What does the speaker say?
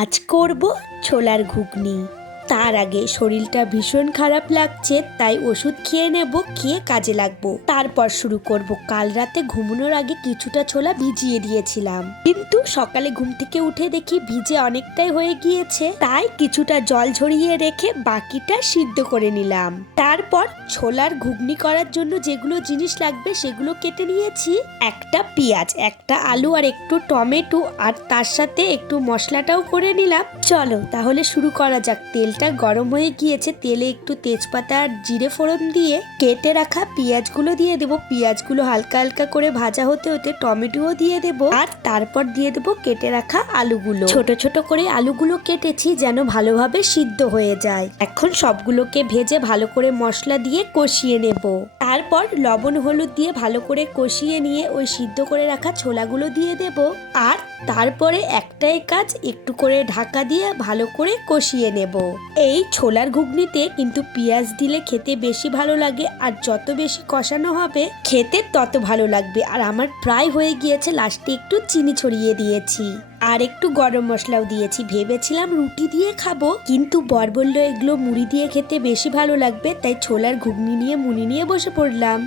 আজ করব ছোলার ঘুগনি। তার আগে শরীরটা ভীষণ খারাপ লাগছে, তাই ওষুধ খেয়ে নেব, খেয়ে কাজে লাগবো। তারপর শুরু করব। কাল রাতে ঘুমানোর আগে কিছুটা ছোলা ভিজিয়ে দিয়েছিলাম, কিন্তু সকালে ঘুম থেকে উঠে দেখি ভিজে অনেকটাই হয়ে গিয়েছে, তাই কিছুটা জল ঝরিয়ে রেখে বাকিটা সিদ্ধ করে নিলাম। তারপর ছোলার ঘুগনি করার জন্য যেগুলো জিনিস লাগবে সেগুলো কেটে নিয়েছি। একটা পেঁয়াজ, একটা আলু আর একটু টমেটো, আর তার সাথে একটু মশলাটাও করে নিলাম। চলো তাহলে শুরু করা যাক। তেলটা গরম হয়ে গিয়েছে, তেলে একটু তেজপাতা আর জিরে ফোড়ন দিয়ে কেটে রাখা পেঁয়াজগুলো দিয়ে দেবো। পেঁয়াজগুলো হালকা হালকা করে ভাজা হতে হতে টমেটোও দিয়ে দেবো, আর তারপর দিয়ে দেবো কেটে রাখা আলুগুলো। ছোট ছোট করে আলুগুলো কেটেছি যেন ভালোভাবে সিদ্ধ হয়ে যায়। এখন সবগুলোকে ভেজে ভালো করে মশলা দিয়ে কষিয়ে নেব। তারপর লবণ হলুদ দিয়ে ভালো করে কষিয়ে নিয়ে ওই সিদ্ধ করে রাখা ছোলাগুলো দিয়ে দেব, আর তারপরে একটাই কাজ, একটু করে ঢাকা দিয়ে ভালো করে কষিয়ে নেব। এই ছোলার ঘুগনিতে কিন্তু পেঁয়াজ দিলে খেতে বেশি ভালো লাগে, আর যত বেশি কষানো হবে খেতে তত ভালো লাগবে। আর আমার প্রায় হয়ে গিয়েছে, লাস্টে একটু চিনি ছড়িয়ে দিয়েছি আর একটু গরম মশলাও দিয়েছি। ভেবেছিলাম রুটি দিয়ে খাবো, কিন্তু বর বলল এগুলো মুড়ি দিয়ে খেতে বেশি ভালো লাগবে, তাই ছোলার ঘুগনি নিয়ে মুড়ি নিয়ে বসে পড়লাম।